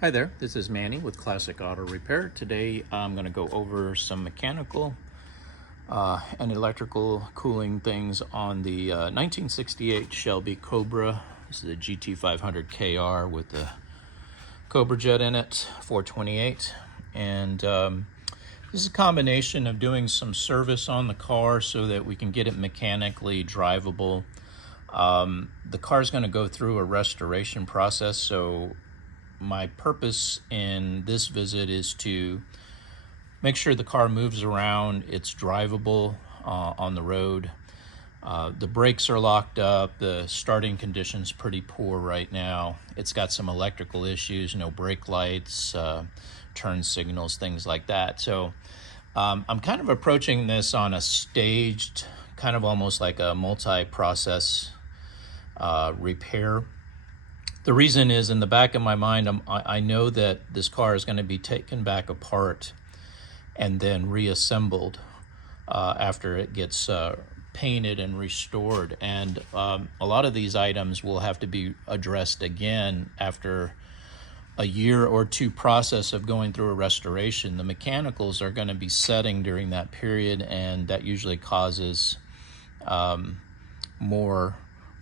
Hi there, this is Manny with Classic Auto Repair. Today I'm going to go over some mechanical and electrical cooling things on the 1968 Shelby Cobra. This is a GT500 KR with the Cobra jet in it, 428. And this is a combination of doing some service on the car so that we can get it mechanically drivable. The car is going to go through a restoration process, so my purpose in this visit is to make sure the car moves around, it's drivable on the road. The brakes are locked up, the starting condition's pretty poor right now. It's got some electrical issues, no brake lights, turn signals, things like that. So I'm kind of approaching this on a staged, kind of almost like a multi-process repair. The reason is, in the back of my mind, I know that this car is going to be taken back apart and then reassembled after it gets painted and restored. And a lot of these items will have to be addressed again after a year or two process of going through a restoration. The mechanicals are going to be setting during that period, and that usually causes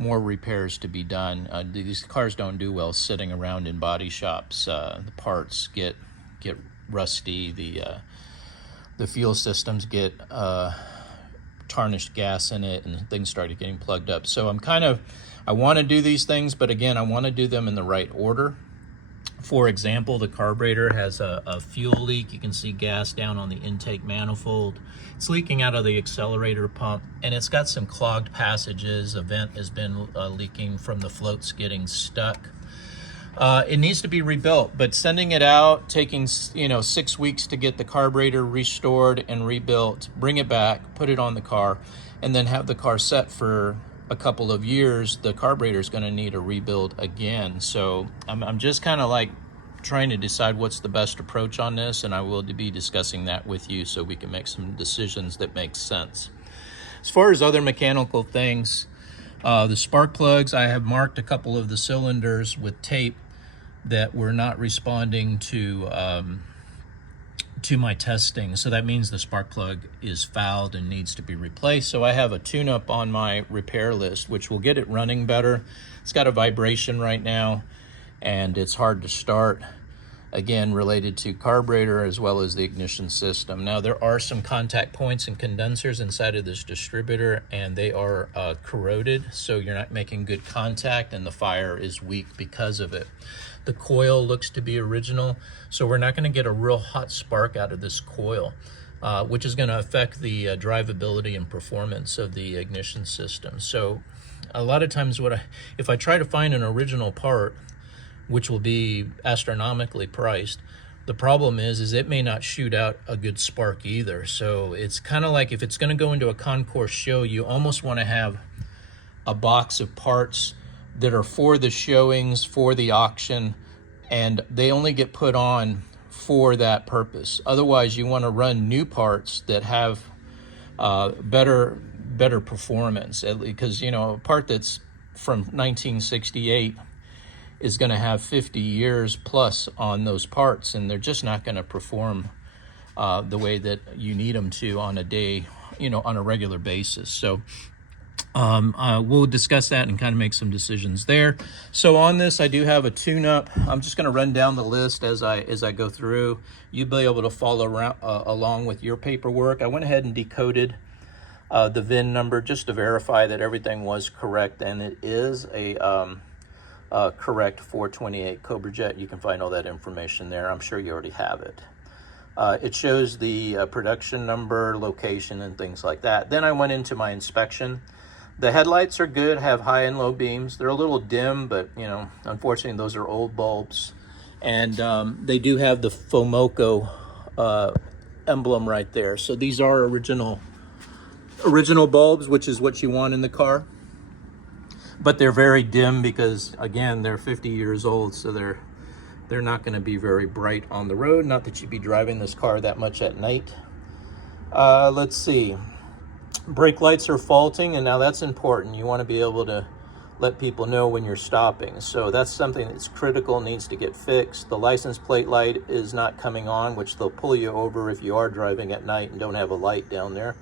more repairs to be done. These cars don't do well sitting around in body shops. The parts get rusty. The fuel systems get tarnished gas in it, and things started getting plugged up. So I want to do these things, but again, I want to do them in the right order. For example, the carburetor has a fuel leak. You can see gas down on the intake manifold. It's leaking out of the accelerator pump, and it's got some clogged passages. A vent has been leaking from the floats getting stuck. It needs to be rebuilt, but sending it out, taking 6 weeks to get the carburetor restored and rebuilt, bring it back, put it on the car, and then have the car set for a couple of years, the carburetor is going to need a rebuild again. So I'm just kind of like trying to decide what's the best approach on this, and I will be discussing that with you so we can make some decisions that make sense. As far as other mechanical things, the spark plugs, I have marked a couple of the cylinders with tape that were not responding to my testing. So that means the spark plug is fouled and needs to be replaced. So I have a tune-up on my repair list, which will get it running better. It's got a vibration right now, and it's hard to start, again, related to carburetor as well as the ignition system. Now, there are some contact points and condensers inside of this distributor, and they are corroded, so you're not making good contact, and the fire is weak because of it. The coil looks to be original, so we're not going to get a real hot spark out of this coil, which is going to affect the drivability and performance of the ignition system. So a lot of times if I try to find an original part, which will be astronomically priced, the problem is it may not shoot out a good spark either. So it's kind of like, if it's going to go into a concourse show, you almost want to have a box of parts that are for the showings, for the auction, and they only get put on for that purpose. Otherwise, you want to run new parts that have better performance, because a part that's from 1968 is going to have 50 years plus on those parts, and they're just not going to perform the way that you need them to on a day, on a regular basis. So we'll discuss that and kind of make some decisions there. So on this, I do have a tune-up. I'm just going to run down the list as I go through. You'll be able to follow around, along with your paperwork. I went ahead and decoded the VIN number just to verify that everything was correct, and it is a correct 428 Cobra jet. You can find all that information there. I'm sure you already have it. It shows the production number, location, and things like that. Then I went into my inspection. The headlights are good, have high and low beams. They're a little dim, but unfortunately those are old bulbs. And they do have the Fomoco emblem right there. So these are original bulbs, which is what you want in the car. But they're very dim because, again, they're 50 years old, so they're not going to be very bright on the road. Not that you'd be driving this car that much at night. Let's see. Brake lights are faulting, and now that's important. You want to be able to let people know when you're stopping. So that's something that's critical, needs to get fixed. The license plate light is not coming on, which they'll pull you over if you are driving at night and don't have a light down there.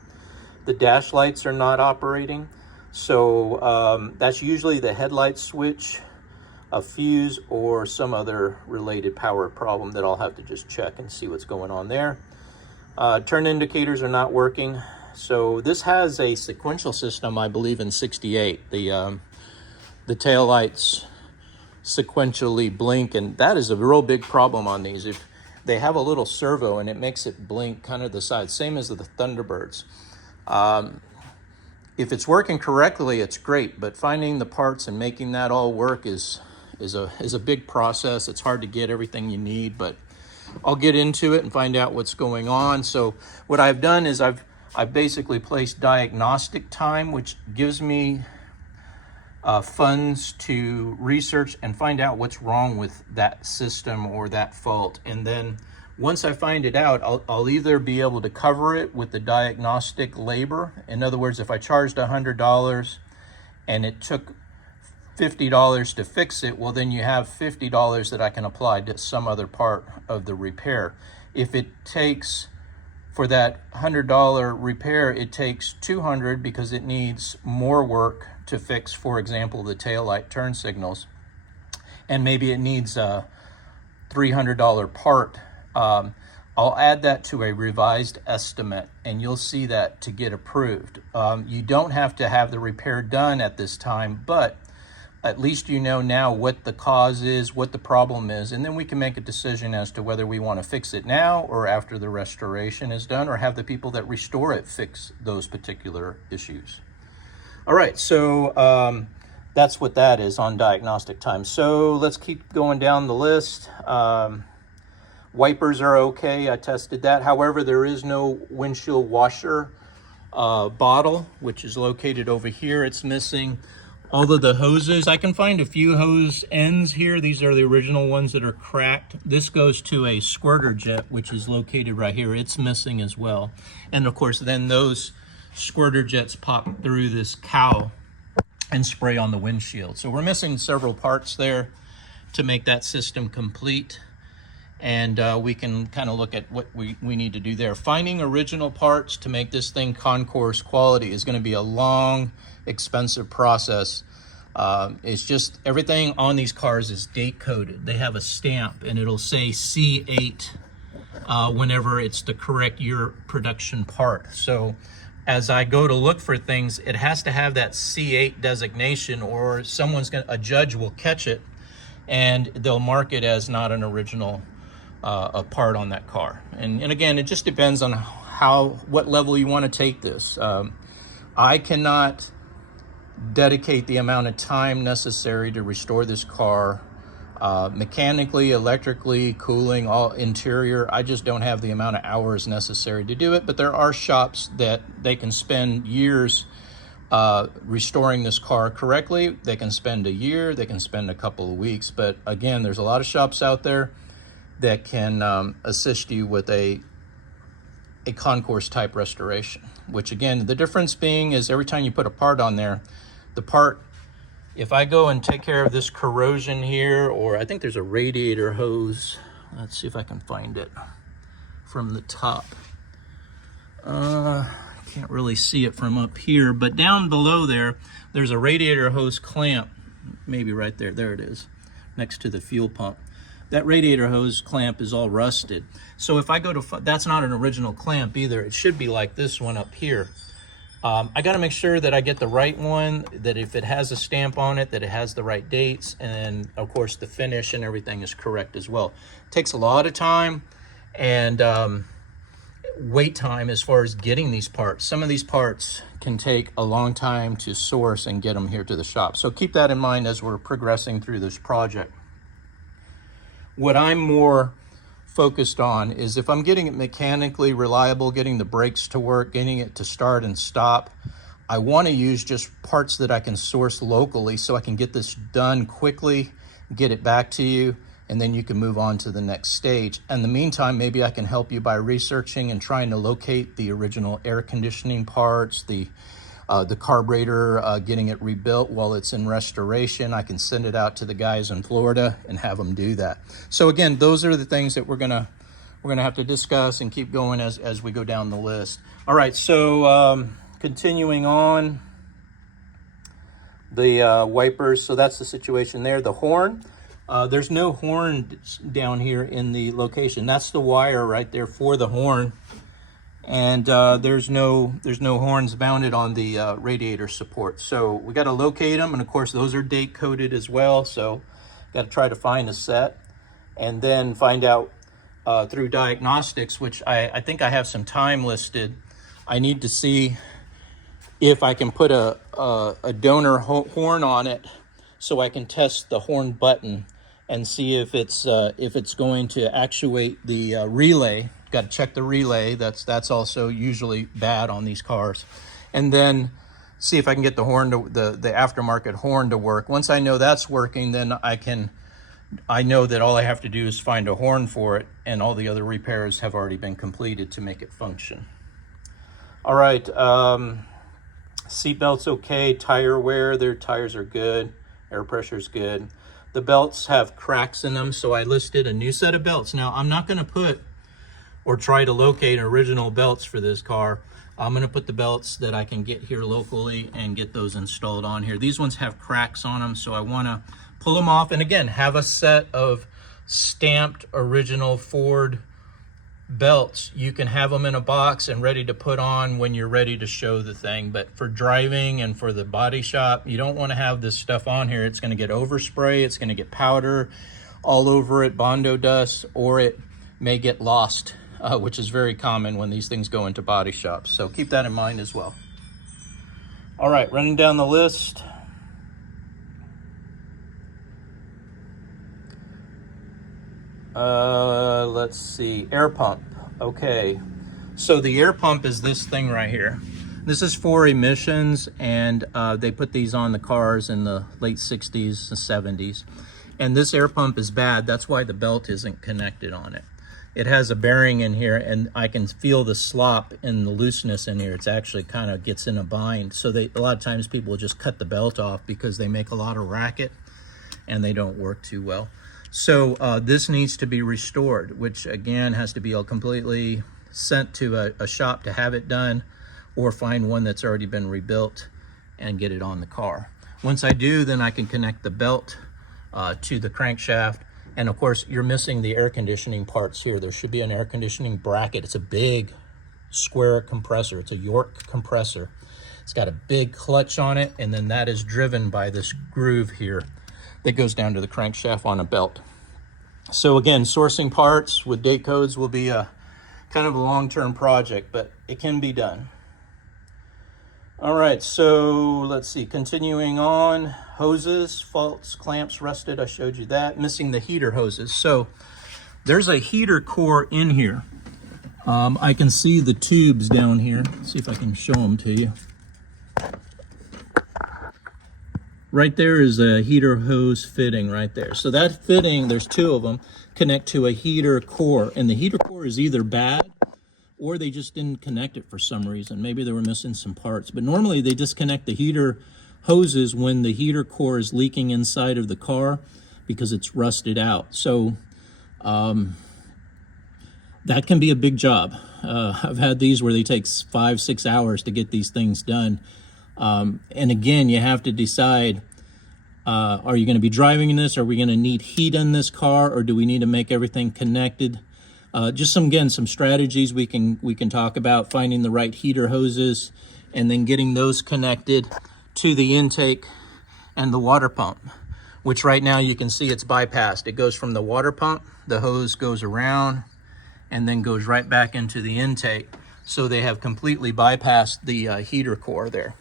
The dash lights are not operating. So that's usually the headlight switch, a fuse, or some other related power problem that I'll have to just check and see what's going on there. Turn indicators are not working. So this has a sequential system, I believe, in 68. The tail lights sequentially blink, and that is a real big problem on these. If they have a little servo and it makes it blink kind of the side, same as the Thunderbirds. If it's working correctly, it's great, but finding the parts and making that all work is a big process. It's hard to get everything you need, but I'll get into it and find out what's going on. So what I've done is I've basically placed diagnostic time, which gives me funds to research and find out what's wrong with that system or that fault. And then once I find it out, I'll either be able to cover it with the diagnostic labor. In other words, if I charged $100 and it took $50 to fix it, well, then you have $50 that I can apply to some other part of the repair. If it takes, for that $100 repair, it takes $200 because it needs more work to fix, for example, the taillight turn signals, and maybe it needs a $300 part, I'll add that to a revised estimate, and you'll see that to get approved. You don't have to have the repair done at this time, but at least you know now what the cause is, what the problem is, and then we can make a decision as to whether we want to fix it now or after the restoration is done, or have the people that restore it fix those particular issues. All right, so that's what that is on diagnostic time. So let's keep going down the list. Wipers are okay, I tested that. However, there is no windshield washer bottle, which is located over here. It's missing all of the hoses. I can find a few hose ends here. These are the original ones that are cracked. This goes to a squirter jet, which is located right here. It's missing as well. And of course, then those squirter jets pop through this cowl and spray on the windshield. So we're missing several parts there to make that system complete. And we can kind of look at what we need to do there. Finding original parts to make this thing concourse quality is going to be a long, expensive process. It's just everything on these cars is date coded. They have a stamp and it'll say C8 whenever it's the correct year production part. So as I go to look for things, it has to have that C8 designation, or a judge will catch it and they'll mark it as not an original a part on that car. And again, it just depends on what level you want to take this. I cannot dedicate the amount of time necessary to restore this car mechanically, electrically, cooling, all interior. I just don't have the amount of hours necessary to do it, but there are shops that they can spend years restoring this car correctly. They can spend a year, they can spend a couple of weeks, but again, there's a lot of shops out there that can assist you with a concourse type restoration, which again, the difference being is every time you put a part on there, the part, if I go and take care of this corrosion here, or I think there's a radiator hose, let's see if I can find it from the top. Can't really see it from up here, but down below there's a radiator hose clamp, maybe right there, there it is, next to the fuel pump. That radiator hose clamp is all rusted. So if I go to, that's not an original clamp either. It should be like this one up here. I got to make sure that I get the right one, that if it has a stamp on it, that it has the right dates, and of course the finish and everything is correct as well. It takes a lot of time and wait time as far as getting these parts. Some of these parts can take a long time to source and get them here to the shop. So keep that in mind as we're progressing through this project. What I'm more focused on is if I'm getting it mechanically reliable, getting the brakes to work, getting it to start and stop, I want to use just parts that I can source locally so I can get this done quickly, get it back to you, and then you can move on to the next stage. In the meantime, maybe I can help you by researching and trying to locate the original air conditioning parts, the the carburetor, getting it rebuilt while it's in restoration. I can send it out to the guys in Florida and have them do that. So again, those are the things that we're gonna have to discuss and keep going as we go down the list. All right, so continuing on, the wipers. So that's the situation there. The horn. There's no horn down here in the location. That's the wire right there for the horn. And there's no horns mounted on the radiator support. So we got to locate them, and of course those are date coded as well. So got to try to find a set, and then find out through diagnostics, which I think I have some time listed. I need to see if I can put a donor horn on it, so I can test the horn button and see if it's going to actuate the relay. Got to check the relay. That's also usually bad on these cars. And then see if I can get the horn to the aftermarket horn to work. Once I know that's working, then I know that all I have to do is find a horn for it, and all the other repairs have already been completed to make it function. All right, seat belt's okay, tire wear, their tires are good, air pressure's good. The belts have cracks in them, so I listed a new set of belts. Now, I'm not gonna put or try to locate original belts for this car. I'm gonna put the belts that I can get here locally and get those installed on here. These ones have cracks on them, so I wanna pull them off. And again, have a set of stamped original Ford belts. You can have them in a box and ready to put on when you're ready to show the thing. But for driving and for the body shop, you don't wanna have this stuff on here. It's gonna get overspray, it's gonna get powder all over it, Bondo dust, or it may get lost. Which is very common when these things go into body shops. So keep that in mind as well. All right, running down the list. Let's see, air pump. Okay, so the air pump is this thing right here. This is for emissions, and they put these on the cars in the late 60s and 70s. And this air pump is bad. That's why the belt isn't connected on it. It has a bearing in here, and I can feel the slop and the looseness in here. It's actually kind of gets in a bind. So a lot of times people will just cut the belt off because they make a lot of racket and they don't work too well. So this needs to be restored, which again has to be completely sent to a shop to have it done, or find one that's already been rebuilt and get it on the car. Once I do, then I can connect the belt to the crankshaft. And of course, you're missing the air conditioning parts here. There should be an air conditioning bracket. It's a big square compressor. It's a York compressor. It's got a big clutch on it, and then that is driven by this groove here that goes down to the crankshaft on a belt. So again, sourcing parts with date codes will be a kind of a long-term project, but it can be done. All right, so let's see, continuing on, hoses, faults, clamps, rusted, I showed you that. Missing the heater hoses. So there's a heater core in here. I can see the tubes down here. Let's see if I can show them to you. Right there is a heater hose fitting right there. So that fitting, there's two of them, connect to a heater core. And the heater core is either bad, or they just didn't connect it for some reason. Maybe they were missing some parts. But normally they disconnect the heater hoses when the heater core is leaking inside of the car because it's rusted out. So that can be a big job. I've had these where they take 5-6 hours to get these things done. And again, you have to decide, are you going to be driving in this? Are we going to need heat in this car, or do we need to make everything connected? Just some strategies we can talk about, finding the right heater hoses and then getting those connected to the intake and the water pump, which right now you can see it's bypassed. It goes from the water pump, the hose goes around and then goes right back into the intake. So they have completely bypassed the heater core there.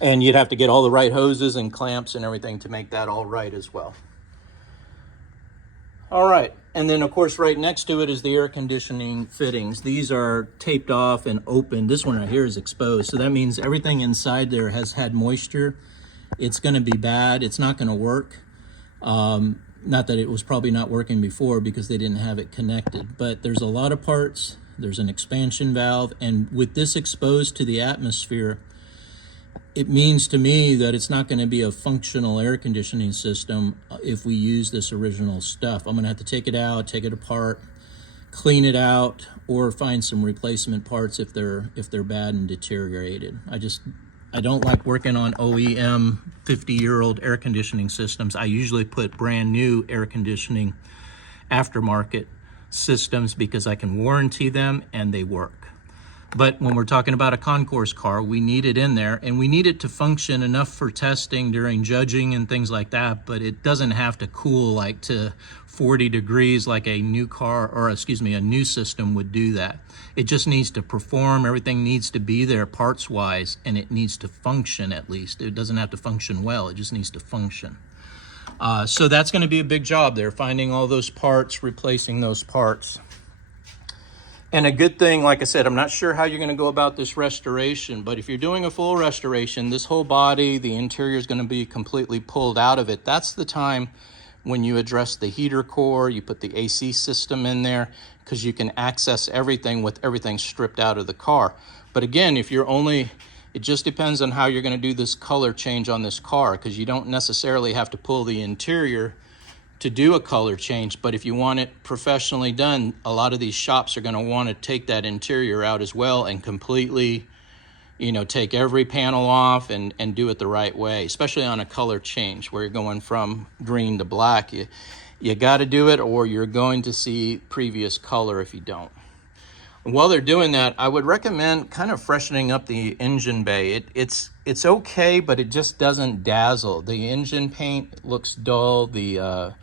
And you'd have to get all the right hoses and clamps and everything to make that all right as well. All right, and then of course right next to it is the air conditioning fittings. These are taped off and open. This one right here is exposed, so that means everything inside there has had moisture. It's gonna be bad, it's not gonna work. Not that it was probably not working before because they didn't have it connected, but there's a lot of parts There's an expansion valve, and with this exposed to the atmosphere, it means to me that it's not going to be a functional air conditioning system if we use this original stuff. I'm going to have to take it out, take it apart, clean it out, or find some replacement parts if they're bad and deteriorated. I don't like working on OEM 50-year-old air conditioning systems. I usually put brand new air conditioning aftermarket systems because I can warranty them and they work. But when we're talking about a concourse car, we need it in there, and we need it to function enough for testing during judging and things like that, but it doesn't have to cool like to 40 degrees like a new car, or excuse me, a new system would do that. It just needs to perform. Everything needs to be there parts-wise, and it needs to function at least. It doesn't have to function well. It just needs to function. So that's going to be a big job there, finding all those parts, replacing those parts. And a good thing, like I said, I'm not sure how you're going to go about this restoration, but if you're doing a full restoration, this whole body, the interior is going to be completely pulled out of it. That's the time when you address the heater core, you put the AC system in there, because you can access everything with everything stripped out of the car. But again, if you're only, it just depends on how you're going to do this color change on this car, because you don't necessarily have to pull the interior to do a color change. But if you want it professionally done, a lot of these shops are going to want to take that interior out as well and completely, you know, take every panel off and do it the right way, especially on a color change where you're going from green to black. You got to do it, or you're going to see previous color if you don't. And while they're doing that, I would recommend kind of freshening up the engine bay. It's okay, but it just doesn't dazzle. The engine paint looks dull. The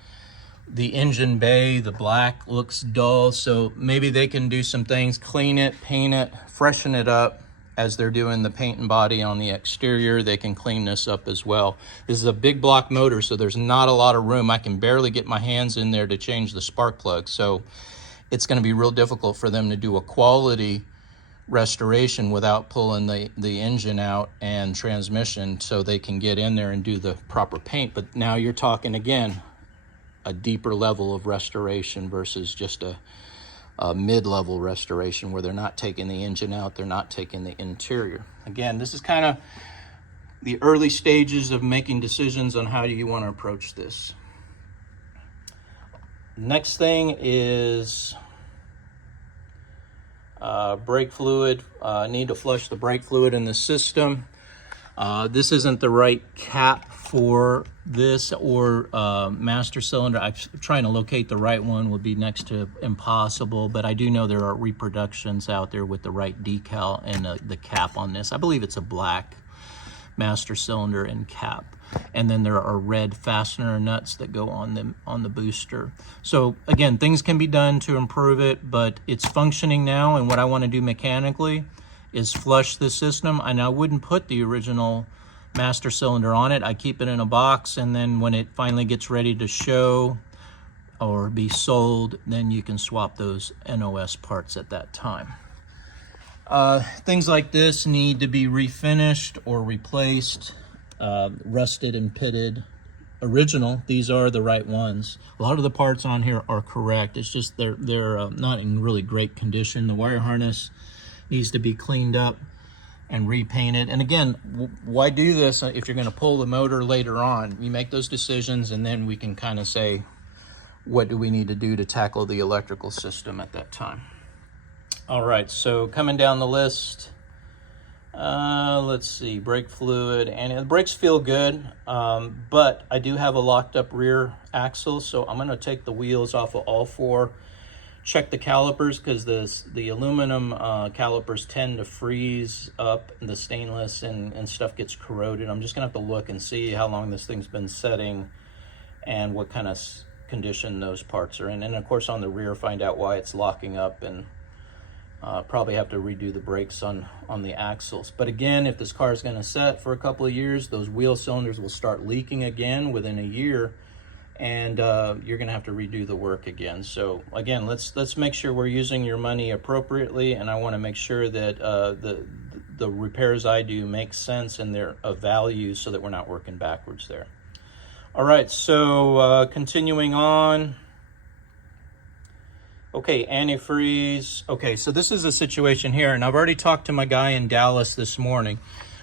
engine bay, the black, looks dull. So maybe they can do some things, clean it, paint it, freshen it up. As they're doing the paint and body on the exterior, they can clean this up as well. This is a big block motor, so there's not a lot of room. I can barely get my hands in there to change the spark plug. So it's going to be real difficult for them to do a quality restoration without pulling the engine out and transmission, so they can get in there and do the proper paint. But now you're talking, again, a deeper level of restoration versus just a mid-level restoration where they're not taking the engine out, they're not taking the interior. Again, this is kind of the early stages of making decisions on how do you want to approach this. Next thing is brake fluid. Need to flush the brake fluid in the system. This isn't the right cap for this or master cylinder. I'm trying to locate the right one would be next to impossible, but I do know there are reproductions out there with the right decal and the cap on this. I believe it's a black master cylinder and cap. And then there are red fastener nuts that go on the booster. So again, things can be done to improve it, but it's functioning now, and what I want to do mechanically is flush the system. And I wouldn't put the original master cylinder on it. I keep it in a box, and then when it finally gets ready to show or be sold, then you can swap those NOS parts at that time. Things like this need to be refinished or replaced. Rusted and pitted original. These are the right ones. A lot of the parts on here are correct. It's just they're not in really great condition. The wire harness needs to be cleaned up and repainted. And again, why do this if you're going to pull the motor later on? You make those decisions, and then we can kind of say, what do we need to do to tackle the electrical system at that time? All right, so coming down the list, let's see, brake fluid, and the brakes feel good, but I do have a locked up rear axle, so I'm going to take the wheels off of all four, check the calipers, because the aluminum calipers tend to freeze up, and the stainless and stuff gets corroded. I'm just going to have to look and see how long this thing's been setting and what kind of condition those parts are in. And of course on the rear, find out why it's locking up, and probably have to redo the brakes on the axles. But again, if this car is going to set for a couple of years, those wheel cylinders will start leaking again within a year, and you're going to have to redo the work again. So again, let's make sure we're using your money appropriately, and I want to make sure that the repairs I do make sense and they're of value, so that we're not working backwards there. All right, so continuing on. Okay, antifreeze. Okay, so this is a situation here, and I've already talked to my guy in Dallas this morning.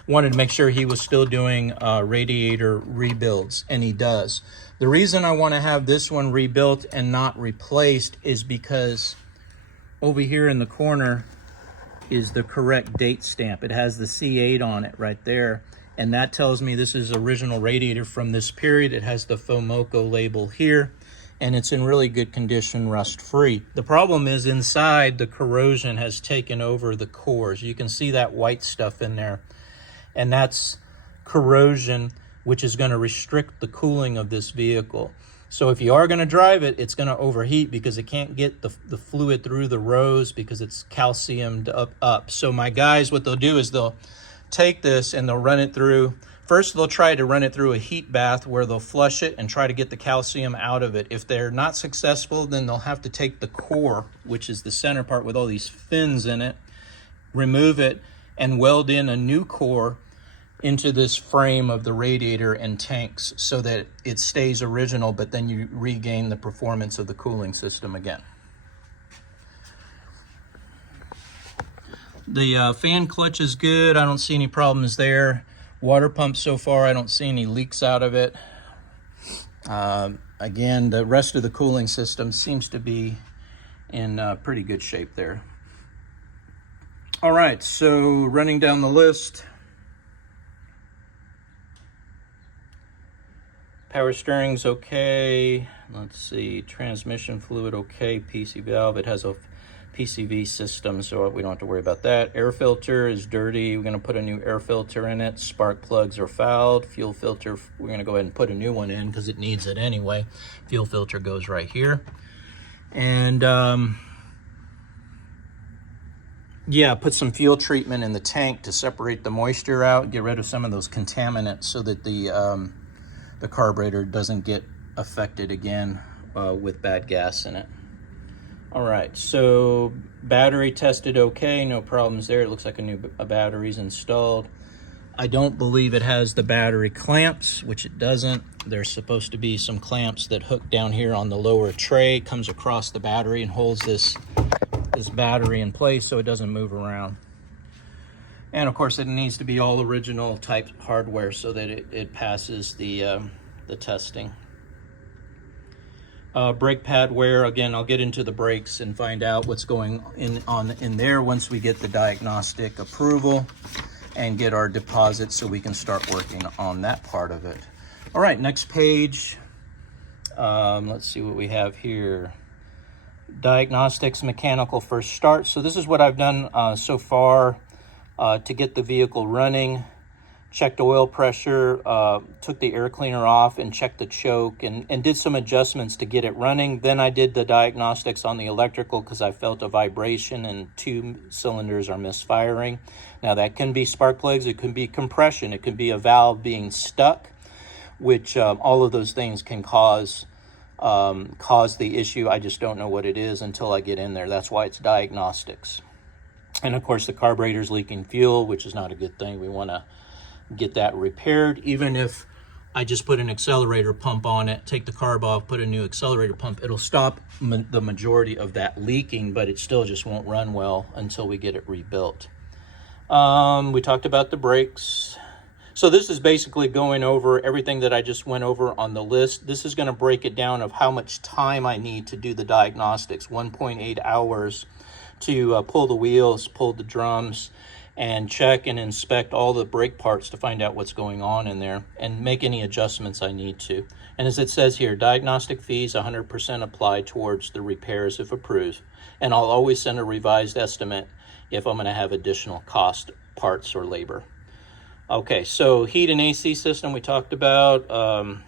Wanted to make sure he was still doing radiator rebuilds, and he does. The reason I want to have this one rebuilt and not replaced is because over here in the corner is the correct date stamp. It has the C8 on it right there, and that tells me this is original radiator from this period. It has the Fomoco label here, and it's in really good condition, rust-free. The problem is inside, the corrosion has taken over the cores. You can see that white stuff in there, and that's corrosion, which is going to restrict the cooling of this vehicle. So if you are going to drive it, it's going to overheat because it can't get the fluid through the rows because it's calciumed up. So my guys, what they'll do is they'll take this and they'll run it through. First, they'll try to run it through a heat bath where they'll flush it and try to get the calcium out of it. If they're not successful, then they'll have to take the core, which is the center part with all these fins in it, remove it, and weld in a new core into this frame of the radiator and tanks so that it stays original, but then you regain the performance of the cooling system again. The fan clutch is good. I don't see any problems there. Water pump so far, I don't see any leaks out of it. Again, the rest of the cooling system seems to be in pretty good shape there. All right, so running down the list. Power steering's okay. Let's see, transmission fluid okay, PC valve. It has a PCV system, so we don't have to worry about that. Air filter is dirty. We're going to put a new air filter in it. Spark plugs are fouled. Fuel filter, we're going to go ahead and put a new one in because it needs it anyway. Fuel filter goes right here. And yeah, put some fuel treatment in the tank to separate the moisture out, get rid of some of those contaminants so that the carburetor doesn't get affected again with bad gas in it. All right, so battery tested okay, no problems there. It looks like a battery's installed. I don't believe it has the battery clamps, which it doesn't. There's supposed to be some clamps that hook down here on the lower tray, comes across the battery and holds this battery in place so it doesn't move around. And of course, it needs to be all original type hardware so that it passes the testing. Brake pad wear, again, I'll get into the brakes and find out what's going in there once we get the diagnostic approval and get our deposit so we can start working on that part of it. All right, next page. Let's see what we have here. Diagnostics, mechanical first start. So this is what I've done so far to get the vehicle running. Checked oil pressure, took the air cleaner off and checked the choke and did some adjustments to get it running. Then I did the diagnostics on the electrical because I felt a vibration and 2 cylinders are misfiring. Now that can be spark plugs, it can be compression, it could be a valve being stuck, which all of those things can cause the issue. I just don't know what it is until I get in there. That's why it's diagnostics. And of course the carburetor's leaking fuel, which is not a good thing. We want to get that repaired. Even if I just put an accelerator pump on it, take the carb off, put a new accelerator pump, it'll stop the majority of that leaking, but it still just won't run well until we get it rebuilt. We talked about the brakes. So this is basically going over everything that I just went over on the list. This is going to break it down of how much time I need to do the diagnostics. 1.8 hours to pull the wheels, pull the drums, and check and inspect all the brake parts to find out what's going on in there and make any adjustments I need to. And as it says here, diagnostic fees 100% apply towards the repairs if approved. And I'll always send a revised estimate if I'm going to have additional cost, parts, or labor. Okay, so heat and AC system we talked about.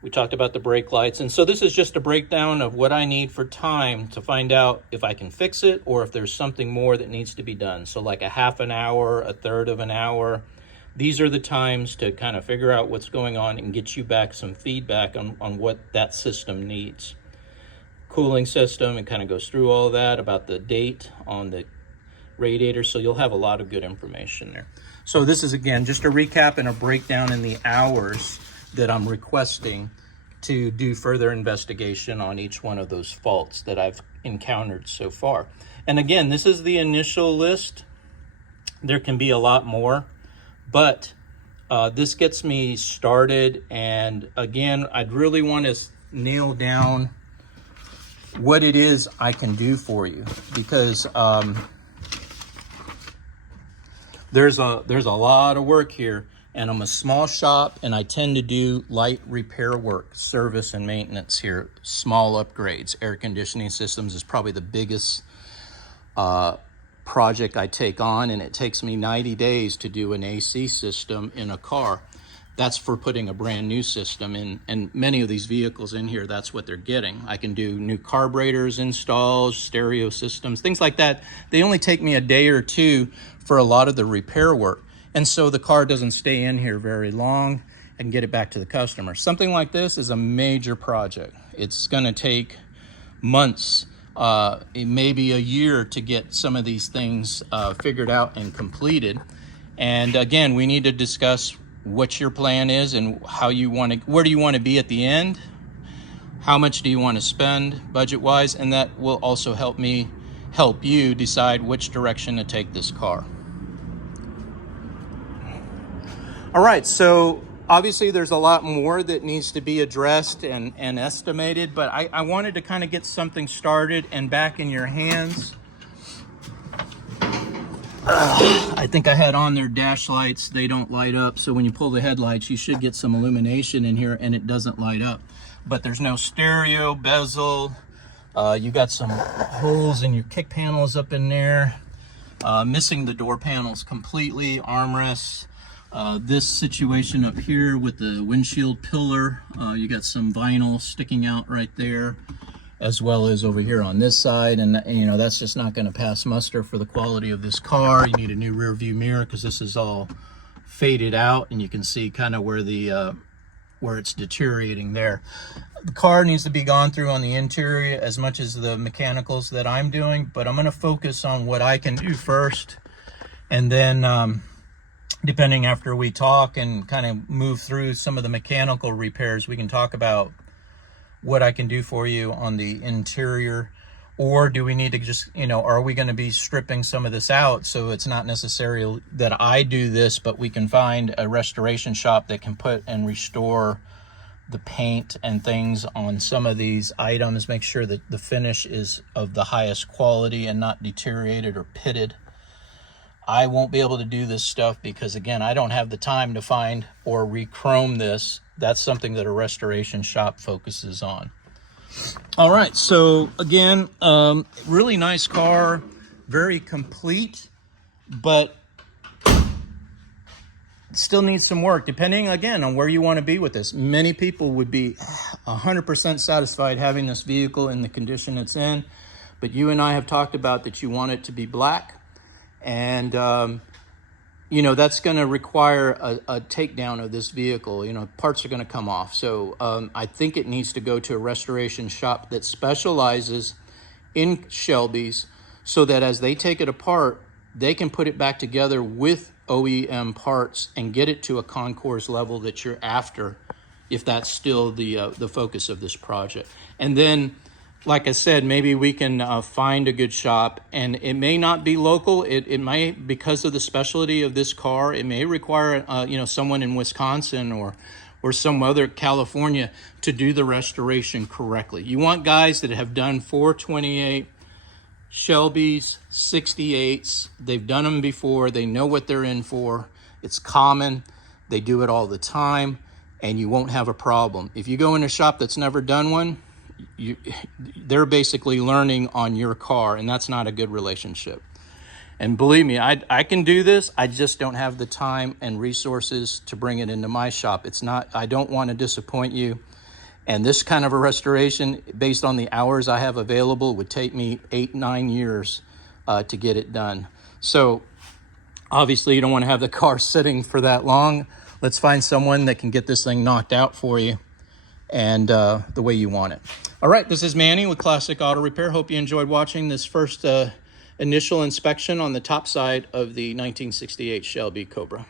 We talked about the brake lights. And so this is just a breakdown of what I need for time to find out if I can fix it or if there's something more that needs to be done. So like a half an hour, a third of an hour. These are the times to kind of figure out what's going on and get you back some feedback on what that system needs. Cooling system, it kind of goes through all of that about the date on the radiator. So you'll have a lot of good information there. So this is, again, just a recap and a breakdown in the hours that I'm requesting to do further investigation on each one of those faults that I've encountered so far. And again, this is the initial list. There can be a lot more, but this gets me started. And again, I'd really want to nail down what it is I can do for you, because there's a lot of work here, and I'm a small shop, and I tend to do light repair work, service and maintenance here, small upgrades. Air conditioning systems is probably the biggest project I take on, and it takes me 90 days to do an AC system in a car. That's for putting a brand new system in, and many of these vehicles in here, that's what they're getting. I can do new carburetors installs, stereo systems, things like that. They only take me a day or two for a lot of the repair work. And so the car doesn't stay in here very long and get it back to the customer. Something like this is a major project. It's gonna take months, maybe a year to get some of these things figured out and completed. And again, we need to discuss what your plan is and how you want to, where do you want to be at the end? How much do you want to spend budget-wise? And that will also help me help you decide which direction to take this car. All right, so obviously there's a lot more that needs to be addressed and estimated, but I wanted to kind of get something started and back in your hands. I think I had on their dash lights. They don't light up, so when you pull the headlights, you should get some illumination in here, and it doesn't light up. But there's no stereo, bezel. You got some holes in your kick panels up in there. Missing the door panels completely, armrests. This situation up here with the windshield pillar, you got some vinyl sticking out right there, as well as over here on this side. And you know, that's just not going to pass muster for the quality of this car. You need a new rear view mirror because this is all faded out, and you can see kind of where the where it's deteriorating there. The car needs to be gone through on the interior as much as the mechanicals that I'm doing, but I'm going to focus on what I can do first, and then depending after we talk and kind of move through some of the mechanical repairs, we can talk about what I can do for you on the interior. Or do we need to just, you know, are we going to be stripping some of this out so it's not necessarily that I do this, but we can find a restoration shop that can put and restore the paint and things on some of these items, make sure that the finish is of the highest quality and not deteriorated or pitted. I won't be able to do this stuff because, again, I don't have the time to find or re-chrome this. That's something that a restoration shop focuses on. All right, so again, really nice car, very complete, but still needs some work, depending, again, on where you want to be with this. Many people would be 100% satisfied having this vehicle in the condition it's in, but you and I have talked about that you want it to be black. And, you know, that's going to require a takedown of this vehicle. You know, parts are going to come off. So I think it needs to go to a restoration shop that specializes in Shelbys so that as they take it apart, they can put it back together with OEM parts and get it to a concours level that you're after, if that's still the focus of this project. And then, like I said, maybe we can find a good shop, and it may not be local. It may, because of the specialty of this car, it may require you know, someone in Wisconsin or some other California to do the restoration correctly. You want guys that have done 428 Shelbys, 68s. They've done them before. They know what they're in for. It's common. They do it all the time, and you won't have a problem. If you go in a shop that's never done one, they're basically learning on your car, and that's not a good relationship. And believe me, I can do this. I just don't have the time and resources to bring it into my shop. It's not, I don't want to disappoint you. And this kind of a restoration, based on the hours I have available, would take me 8-9 years to get it done. So obviously you don't want to have the car sitting for that long. Let's find someone that can get this thing knocked out for you and the way you want it. All right, this is Manny with Classic Auto Repair. Hope you enjoyed watching this first initial inspection on the top side of the 1968 Shelby Cobra.